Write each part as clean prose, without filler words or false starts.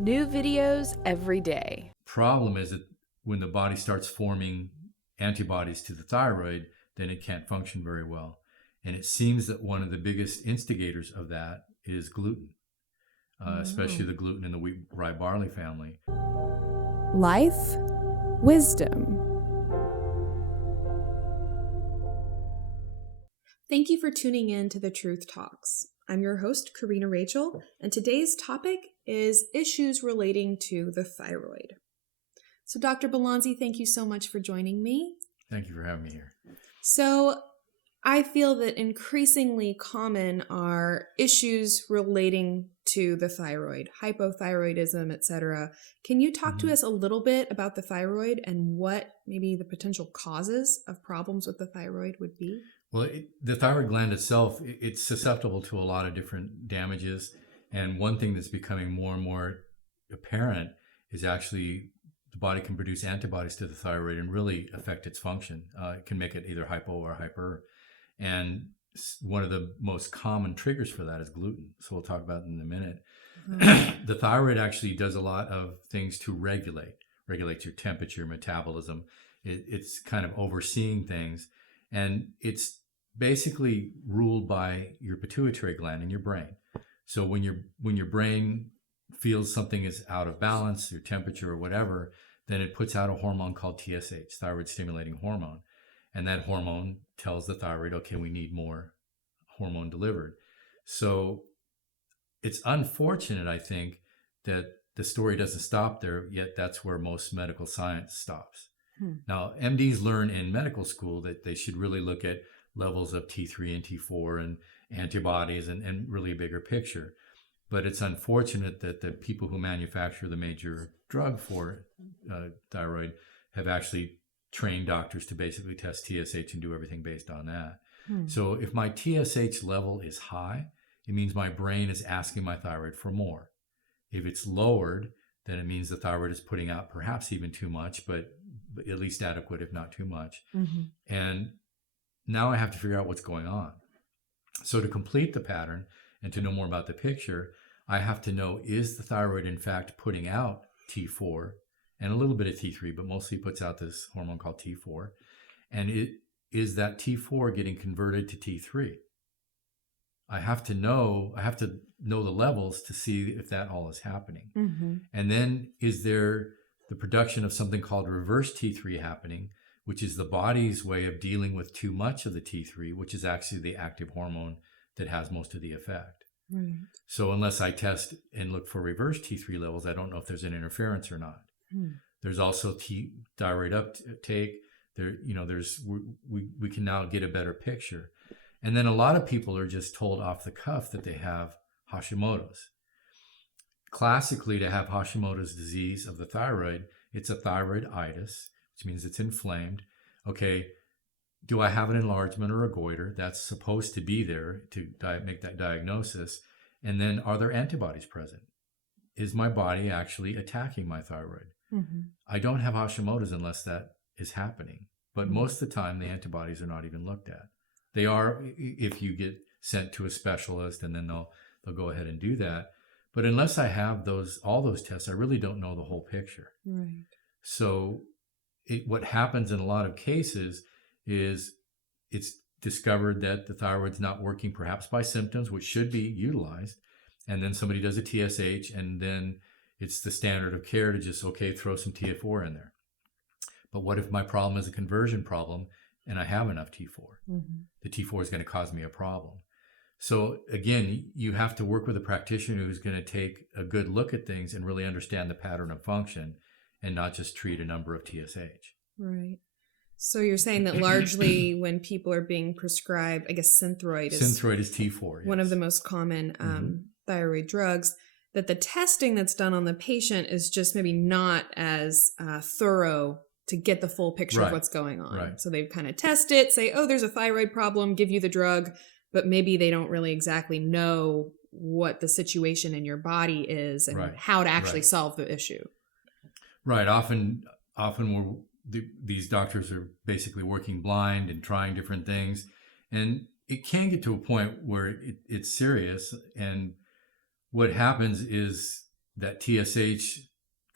New videos every day. Problem is that when the body starts forming antibodies to the thyroid, then it can't function very well. And it seems that one of the biggest instigators of that is gluten, especially the gluten in the wheat, rye, barley family. Life, wisdom. Thank you for tuning in to the Truth Talks. I'm your host, Karina Rachel, and today's topic is issues relating to the thyroid. So, Dr. Balanzi, thank you so much for joining me. Thank you for having me here. So, I feel that increasingly common are issues relating to the thyroid, hypothyroidism, etc. Can you talk to us a little bit about the thyroid and what maybe the potential causes of problems with the thyroid would be? Well, the thyroid gland itself, it's susceptible to a lot of different damages. And one thing that's becoming more and more apparent is actually the body can produce antibodies to the thyroid and really affect its function. It can make it either hypo or hyper. And one of the most common triggers for that is gluten. So we'll talk about it in a minute. The thyroid actually does a lot of things to regulates your temperature, metabolism. It's kind of overseeing things. And it's basically ruled by your pituitary gland in your brain. So when your brain feels something is out of balance, your temperature or whatever, then it puts out a hormone called TSH, thyroid stimulating hormone. And that hormone tells the thyroid, okay, we need more hormone delivered. So it's unfortunate, I think, that the story doesn't stop there, yet that's where most medical science stops. Now, MDs learn in medical school that they should really look at levels of T3 and T4 and antibodies and really a bigger picture. But it's unfortunate that the people who manufacture the major drug for thyroid have actually trained doctors to basically test TSH and do everything based on that. So if my TSH level is high, it means my brain is asking my thyroid for more. If it's lowered, then it means the thyroid is putting out perhaps even too much, but at least adequate, if not too much. And now I have to figure out what's going on. So to complete the pattern and to know more about the picture, I have to know, is the thyroid in fact putting out T4 and a little bit of T3, but mostly puts out this hormone called T4. And is that T4 getting converted to T3? I have to know the levels to see if that all is happening. And then is there the production of something called reverse T3 happening, which is the body's way of dealing with too much of the T3, which is actually the active hormone that has most of the effect. So unless I test and look for reverse T3 levels, I don't know if there's an interference or not. There's also thyroid uptake. We can now get a better picture. And then a lot of people are just told off the cuff that they have Hashimoto's. Classically, to have Hashimoto's disease of the thyroid, it's a thyroiditis, which means it's inflamed. Okay, do I have an enlargement or a goiter? That's supposed to be there to make that diagnosis. And then are there antibodies present? Is my body actually attacking my thyroid? I don't have Hashimoto's unless that is happening. But most of the time, the antibodies are not even looked at. They are if you get sent to a specialist, and then they'll go ahead and do that. But unless I have all those tests, I really don't know the whole picture. So what happens in a lot of cases is it's discovered that the thyroid's not working, perhaps by symptoms, which should be utilized. And then somebody does a TSH, and then it's the standard of care to just, okay, throw some T4 in there. But what if my problem is a conversion problem and I have enough T4? The T4 is going to cause me a problem. So again, you have to work with a practitioner who's going to take a good look at things and really understand the pattern of function and not just treat a number of TSH. Right. So you're saying that largely when people are being prescribed, I guess Synthroid is T4. One of the most common thyroid drugs, that the testing that's done on the patient is just maybe not as thorough to get the full picture of what's going on. So they kind of test it, say, oh, there's a thyroid problem, give you the drug, but maybe they don't really exactly know what the situation in your body is and how to actually solve the issue. Right. Often these doctors are basically working blind and trying different things. And it can get to a point where it's serious. And what happens is that TSH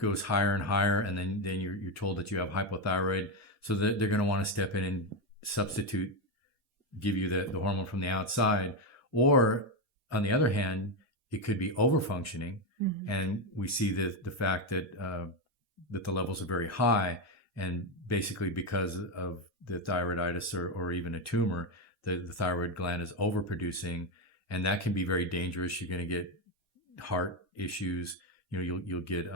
goes higher and higher, and then you're told that you have hypothyroid, so that they're going to want to step in and substitute, give you the hormone from the outside. Or on the other hand, it could be overfunctioning, and we see the fact that that the levels are very high, and basically because of the thyroiditis or even a tumor, the thyroid gland is overproducing, and that can be very dangerous. You're going to get heart issues. You'll get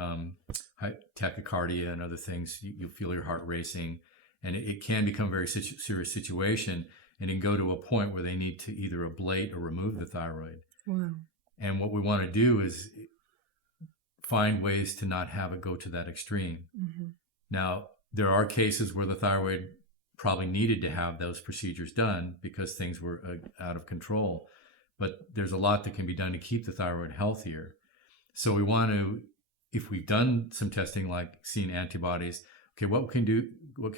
tachycardia and other things. You'll feel your heart racing, and it can become a very serious situation, and it can go to a point where they need to either ablate or remove the thyroid. Wow. And what we want to do is find ways to not have it go to that extreme. Now, there are cases where the thyroid probably needed to have those procedures done because things were out of control, but there's a lot that can be done to keep the thyroid healthier. So we want to, if we've done some testing like seeing antibodies, okay, what can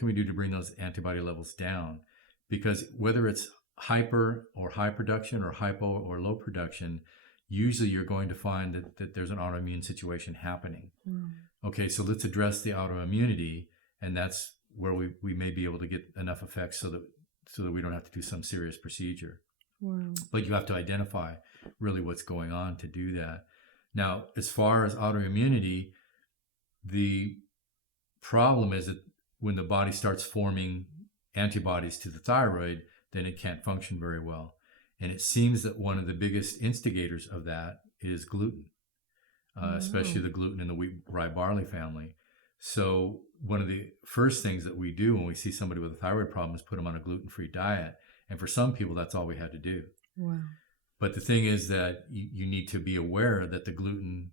we do to bring those antibody levels down? Because whether it's hyper or high production or hypo or low production, usually you're going to find that there's an autoimmune situation happening. Okay, so let's address the autoimmunity, and that's where we may be able to get enough effects so that we don't have to do some serious procedure. Wow. But you have to identify really what's going on to do that. Now, as far as autoimmunity, the problem is that when the body starts forming antibodies to the thyroid, then it can't function very well. And it seems that one of the biggest instigators of that is gluten, especially the gluten in the wheat, rye, barley family. So one of the first things that we do when we see somebody with a thyroid problem is put them on a gluten-free diet. And for some people, that's all we had to do. Wow. But the thing is that you need to be aware that the gluten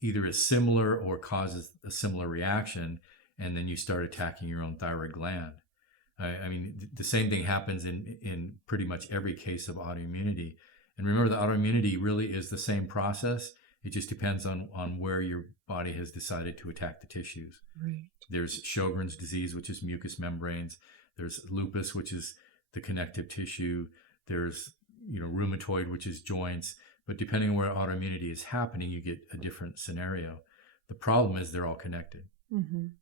either is similar or causes a similar reaction, and then you start attacking your own thyroid gland. I mean, the same thing happens in pretty much every case of autoimmunity. And remember, the autoimmunity really is the same process. It just depends on where your body has decided to attack the tissues. Right. There's Sjogren's disease, which is mucous membranes. There's lupus, which is the connective tissue. There's rheumatoid, which is joints. But depending on where autoimmunity is happening, you get a different scenario. The problem is they're all connected.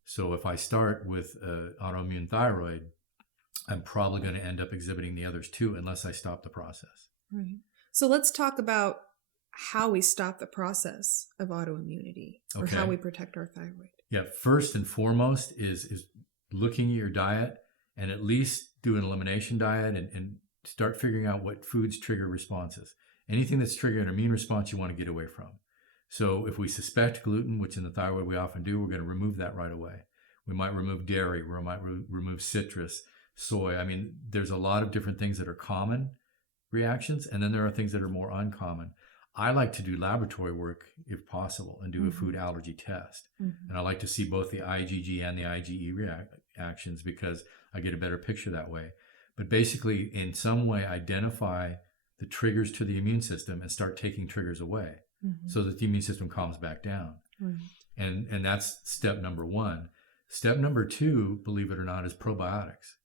So if I start with autoimmune thyroid, I'm probably going to end up exhibiting the others too, unless I stop the process. Right. So let's talk about how we stop the process of autoimmunity, or how we protect our thyroid. Yeah. First and foremost is looking at your diet, and at least do an elimination diet and start figuring out what foods trigger responses. Anything that's triggering an immune response, you want to get away from. So if we suspect gluten, which in the thyroid we often do, we're going to remove that right away. We might remove dairy, we might remove citrus, soy. I mean, there's a lot of different things that are common reactions, and then there are things that are more uncommon. I like to do laboratory work if possible and do a food allergy test. And I like to see both the IgG and the IgE reactions because I get a better picture that way. But basically, in some way, identify the triggers to the immune system and start taking triggers away so that the immune system calms back down. And that's step number one. Step number two, believe it or not, is probiotics.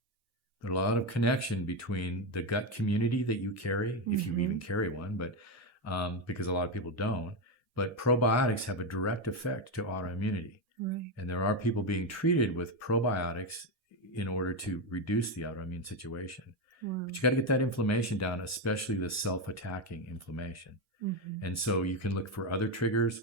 There's a lot of connection between the gut community that you carry, if you even carry one, but because a lot of people don't. But probiotics have a direct effect to autoimmunity. Right. And there are people being treated with probiotics in order to reduce the autoimmune situation. But you got to get that inflammation down, especially the self-attacking inflammation. And so you can look for other triggers.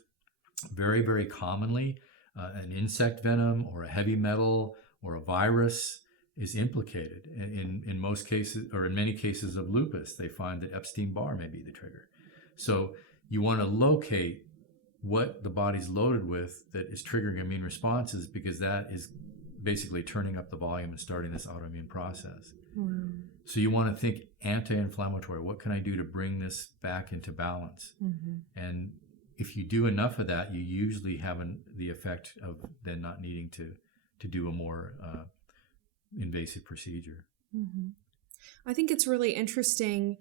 Very, very commonly, an insect venom or a heavy metal or a virus is implicated. In most cases, or in many cases of lupus, they find that Epstein-Barr may be the trigger. So you want to locate what the body's loaded with that is triggering immune responses, because that is basically turning up the volume and starting this autoimmune process. So you want to think anti-inflammatory. What can I do to bring this back into balance? And if you do enough of that, you usually have the effect of then not needing to do a more invasive procedure. I think it's really interesting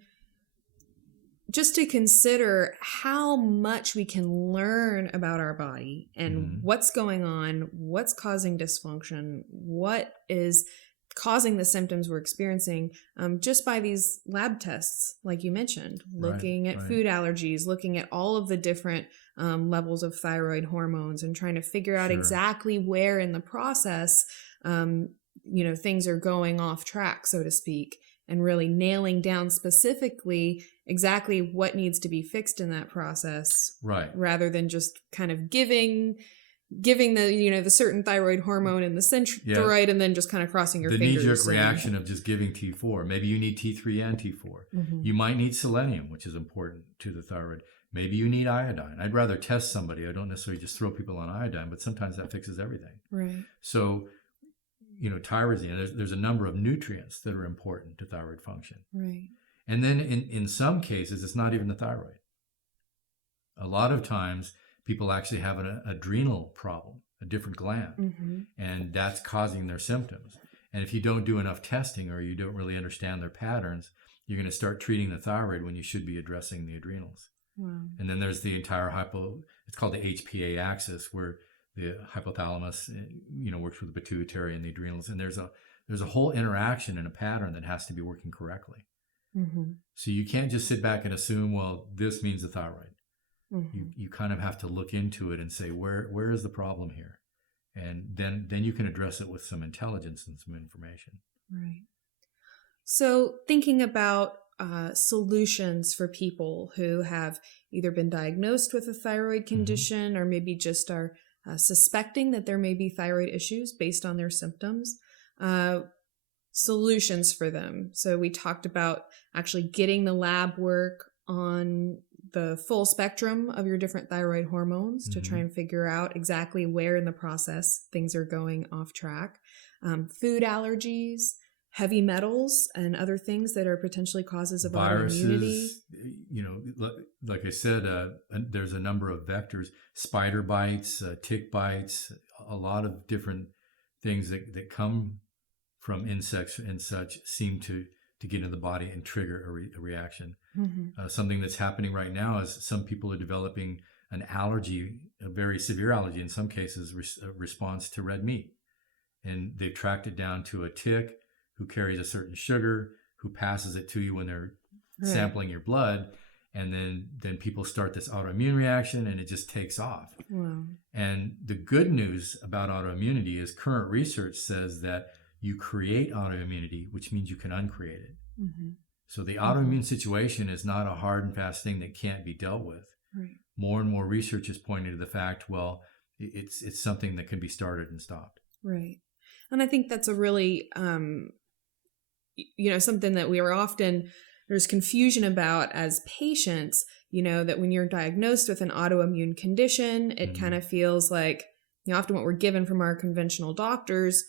just to consider how much we can learn about our body and what's going on, what's causing dysfunction, what is causing the symptoms we're experiencing, just by these lab tests, like you mentioned, looking at food allergies, looking at all of the different levels of thyroid hormones and trying to figure out Sure. exactly where in the process, things are going off track, so to speak, and really nailing down specifically exactly what needs to be fixed in that process. Right. Rather than just kind of giving the certain thyroid hormone and the synthroid and then just kind of crossing your fingers. The knee-jerk reaction of just giving T4. Maybe you need T3 and T4. Mm-hmm. You might need selenium, which is important to the thyroid. Maybe you need iodine. I'd rather test somebody. I don't necessarily just throw people on iodine, but sometimes that fixes everything. Right. So, tyrosine, there's a number of nutrients that are important to thyroid function. Right. And then in some cases, it's not even the thyroid. A lot of times, people actually have an adrenal problem, a different gland, mm-hmm. and that's causing their symptoms. And if you don't do enough testing or you don't really understand their patterns, you're going to start treating the thyroid when you should be addressing the adrenals. Wow. And then there's the entire it's called the HPA axis, where the hypothalamus, works with the pituitary and the adrenals. And there's a whole interaction and a pattern that has to be working correctly. Mm-hmm. So you can't just sit back and assume, well, this means the thyroid. Mm-hmm. You kind of have to look into it and say, where is the problem here? And then you can address it with some intelligence and some information. Right. So thinking about solutions for people who have either been diagnosed with a thyroid condition or maybe just are suspecting that there may be thyroid issues based on their symptoms, solutions for them. So we talked about actually getting the lab work on the full spectrum of your different thyroid hormones to try and figure out exactly where in the process things are going off track. Food allergies, heavy metals, and other things that are potentially causes of autoimmunity. Like I said, there's a number of vectors, spider bites, tick bites, a lot of different things that come from insects and such seem to get into the body and trigger a reaction. Mm-hmm. Something that's happening right now is some people are developing an allergy, a very severe allergy, in some cases, response to red meat. And they've tracked it down to a tick who carries a certain sugar, who passes it to you when they're sampling your blood. And then people start this autoimmune reaction and it just takes off. Wow. And the good news about autoimmunity is current research says that you create autoimmunity, which means you can uncreate it. Mm-hmm. So the autoimmune situation is not a hard and fast thing that can't be dealt with. Right. More and more research is pointing to the fact, well, it's something that can be started and stopped. Right. And I think that's a really, something that we are often, there's confusion about as patients, that when you're diagnosed with an autoimmune condition, it kind of feels like, often what we're given from our conventional doctors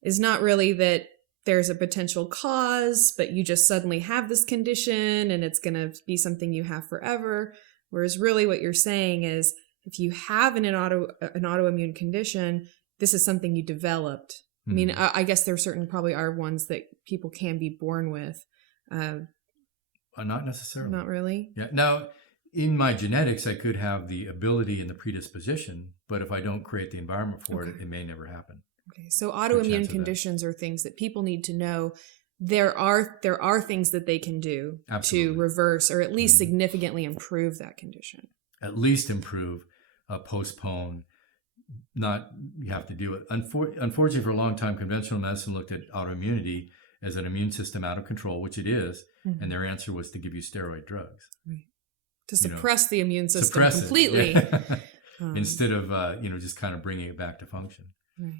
is not really that there's a potential cause, but you just suddenly have this condition and it's going to be something you have forever. Whereas really what you're saying is if you have an autoimmune condition, this is something you developed. I mean, I guess there probably are ones that people can be born with. Not necessarily. Not really? Yeah. Now, in my genetics, I could have the ability and the predisposition, but if I don't create the environment for it, it may never happen. Okay. So autoimmune conditions are things that people need to know. There are things that they can do to reverse or at least significantly improve that condition. At least improve, postpone. Not you have to do it. Unfortunately, for a long time, conventional medicine looked at autoimmunity as an immune system out of control, which it is, and their answer was to give you steroid drugs. Right. To suppress the immune system completely. Instead of, just kind of bringing it back to function. Right.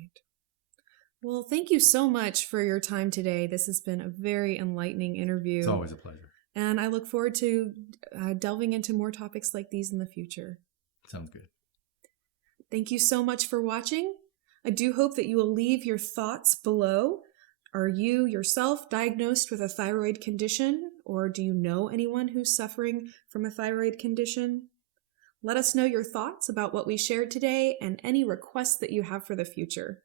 Well, thank you so much for your time today. This has been a very enlightening interview. It's always a pleasure. And I look forward to delving into more topics like these in the future. Sounds good. Thank you so much for watching. I do hope that you will leave your thoughts below. Are you yourself diagnosed with a thyroid condition, or do you know anyone who's suffering from a thyroid condition? Let us know your thoughts about what we shared today and any requests that you have for the future.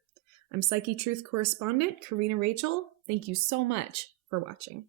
I'm Psyche Truth correspondent Karina Rachel. Thank you so much for watching.